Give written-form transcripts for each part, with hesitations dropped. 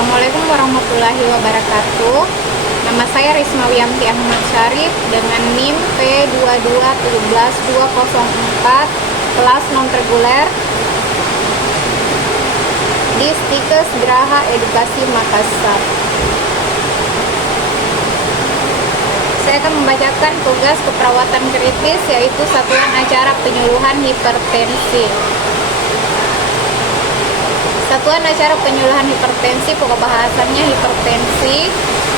Assalamualaikum warahmatullahi wabarakatuh. Nama saya Risma Wiyanti Ahmad Syarif dengan NIM P2217204, kelas non-reguler di Stikes Geraha Edukasi Makassar. Saya akan membacakan tugas keperawatan kritis, yaitu satuan acara penyuluhan hipertensi. Satuan acara penyuluhan hipertensi, pokok bahasannya hipertensi.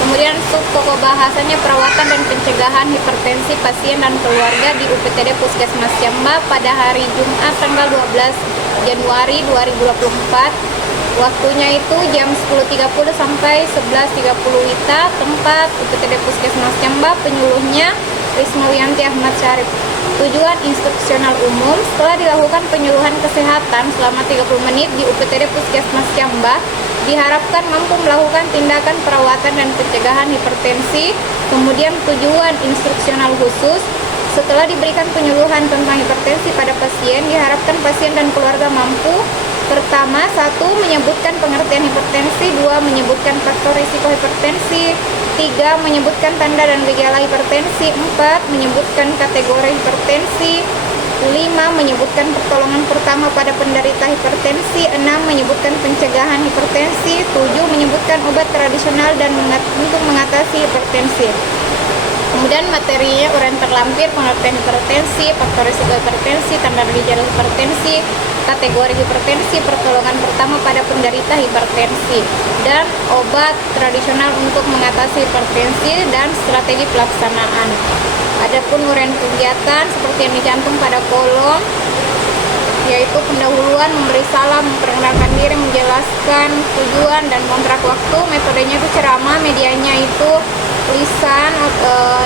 Kemudian sub pokok bahasannya perawatan dan pencegahan hipertensi pasien dan keluarga di UPTD Puskesmas Jamba pada hari Jumat tanggal 12 Januari 2024. Waktunya itu jam 10.30 sampai 11.30 WITA. Tempat UPTD Puskesmas Jamba. Penyuluhnya Risma Wiyanti Ahmad Syarif. Tujuan instruksional umum: setelah dilakukan penyuluhan kesehatan selama 30 menit di UPTD Puskesmas Jamba, diharapkan mampu melakukan tindakan perawatan dan pencegahan hipertensi. Kemudian tujuan instruksional khusus: setelah diberikan penyuluhan tentang hipertensi pada pasien, diharapkan pasien dan keluarga mampu: pertama, 1. Menyebutkan pengertian hipertensi. 2. Menyebutkan faktor risiko hipertensi. 3. Menyebutkan tanda dan gejala hipertensi. 4. Menyebutkan kategori hipertensi. 5. Menyebutkan pertolongan pertama pada penderita hipertensi. 6. Menyebutkan pencegahan hipertensi. 7. Menyebutkan obat tradisional dan untuk mengatasi hipertensi. Kemudian materinya uraian terlampir, pengertian hipertensi, faktor risiko hipertensi, tanda dan gejala hipertensi, kategori hipertensi, pertolongan pertama pada penderita hipertensi, dan obat tradisional untuk mengatasi hipertensi dan strategi pelaksanaan. Adapun uraian kegiatan seperti yang dicantum pada kolom, yaitu pendahuluan, memberi salam, memperkenalkan diri, menjelaskan tujuan dan kontrak waktu. Metodenya itu ceramah, medianya itu lisan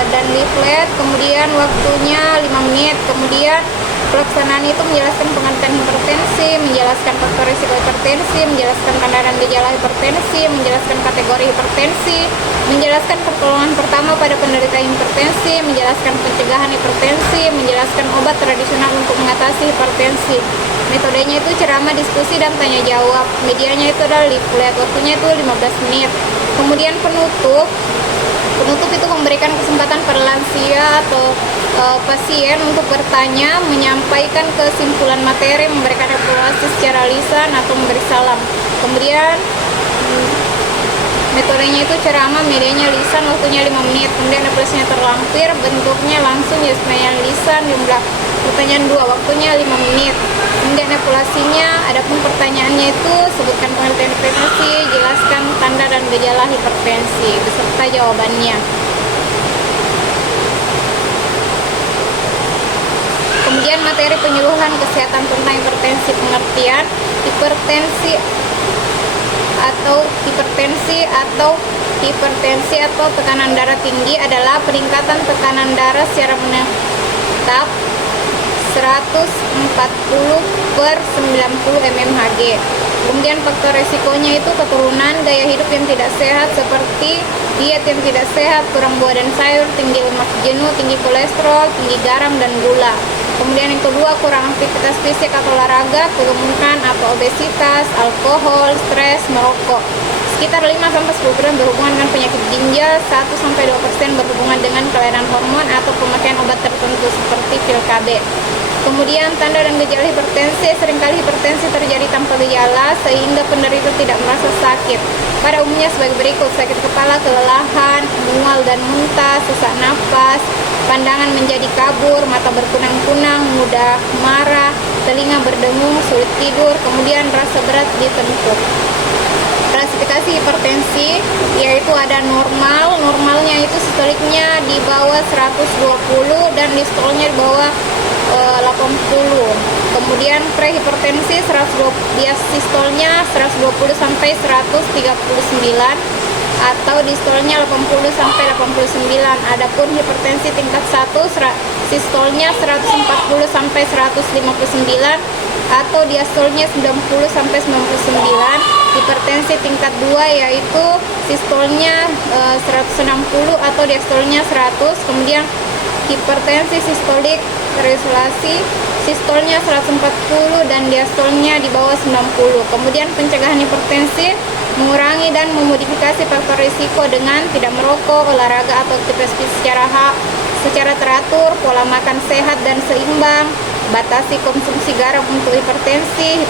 dan leaflet. Kemudian waktunya 5 menit. Kemudian pelaksanaan itu menjelaskan pengertian hipertensi, menjelaskan faktor risiko hipertensi, menjelaskan tanda dan gejala hipertensi, menjelaskan kategori hipertensi, menjelaskan pertolongan pertama pada penderita hipertensi, menjelaskan pencegahan hipertensi, menjelaskan obat tradisional untuk mengatasi hipertensi. Metodenya itu ceramah, diskusi, dan tanya jawab. Medianya itu adalah leaflet. Waktunya itu 15 menit. Kemudian penutup itu memberikan kesempatan para lansia atau pasien untuk bertanya, menyampaikan kesimpulan materi, memberikan evaluasi secara lisan atau memberi salam. Kemudian metodenya itu ceramah, medianya lisan, waktunya 5 menit. Kemudian evaluasinya terlampir, bentuknya langsung, jasmanya lisan, jumlah pertanyaan 2, waktunya 5 menit. Kemudian evaluasinya, adapun pertanyaannya itu sebutkan pengertian hipertensi, jelaskan tanda dan gejala hipertensi beserta jawabannya. Kemudian materi penyuluhan kesehatan tentang hipertensi, pengertian hipertensi atau tekanan darah tinggi adalah peningkatan tekanan darah secara menetap 140/90 mmHg. Kemudian faktor resikonya itu keturunan, gaya hidup yang tidak sehat seperti diet yang tidak sehat, kurang buah dan sayur, tinggi lemak jenuh, tinggi kolesterol, tinggi garam dan gula. Kemudian yang kedua, kurang aktivitas fisik atau olahraga, kegemukan atau obesitas, alkohol, stres, merokok. Sekitar 5-10% berhubungan dengan penyakit ginjal, 1-2% berhubungan dengan kelainan hormon atau pemakaian obat tertentu seperti pil KB. Kemudian tanda dan gejala hipertensi, seringkali hipertensi terjadi tanpa gejala sehingga penderita tidak merasa sakit. Pada umumnya sebagai berikut: sakit kepala, kelelahan, mual dan muntah, sesak napas, pandangan menjadi kabur, mata berkunang-kunang, mudah marah, telinga berdengung, sulit tidur, kemudian rasa berat di tengkuk. Klasifikasi hipertensi yaitu ada normal, normalnya itu sistoliknya di bawah 120 dan distolnya di bawah 80. Kemudian prehipertensi 120, dia sistolnya 120 sampai 139 atau distolnya 80 sampai 89. Adapun hipertensi tingkat 1 sistolnya 140 sampai 159 atau diastolnya 90 sampai 99. Hipertensi tingkat 2 yaitu sistolnya 160 atau diastolnya 100. Kemudian hipertensi sistolik terisolasi, sistolnya 140 dan diastolnya di bawah 90. Kemudian pencegahan hipertensi, mengurangi dan memodifikasi faktor risiko dengan tidak merokok, olahraga atau aktivitas fisik secara teratur, pola makan sehat dan seimbang, batasi konsumsi garam untuk hipertensi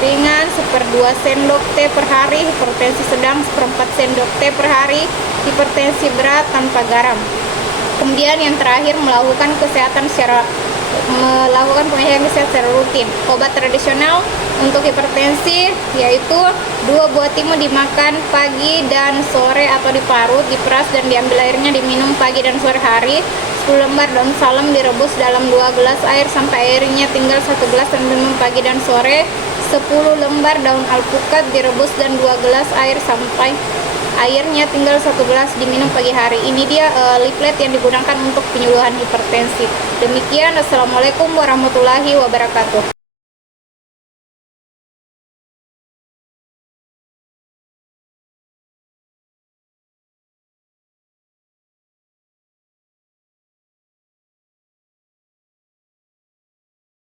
ringan 1/2 sendok teh per hari, hipertensi sedang 1/4 sendok teh per hari, hipertensi berat tanpa garam. Kemudian yang terakhir melakukan pengecekan kesehatan secara rutin. Obat tradisional untuk hipertensi yaitu 2 buah timun dimakan pagi dan sore atau diparut, diperas dan diambil airnya diminum pagi dan sore hari. 10 lembar daun salam direbus dalam 2 gelas air sampai airnya tinggal 1 gelas dan minum pagi dan sore. 10 lembar daun alpukat direbus dan 2 gelas air sampai airnya tinggal 1 gelas diminum pagi hari. Ini dia leaflet yang digunakan untuk penyuluhan hipertensi. Demikian, assalamualaikum warahmatullahi wabarakatuh.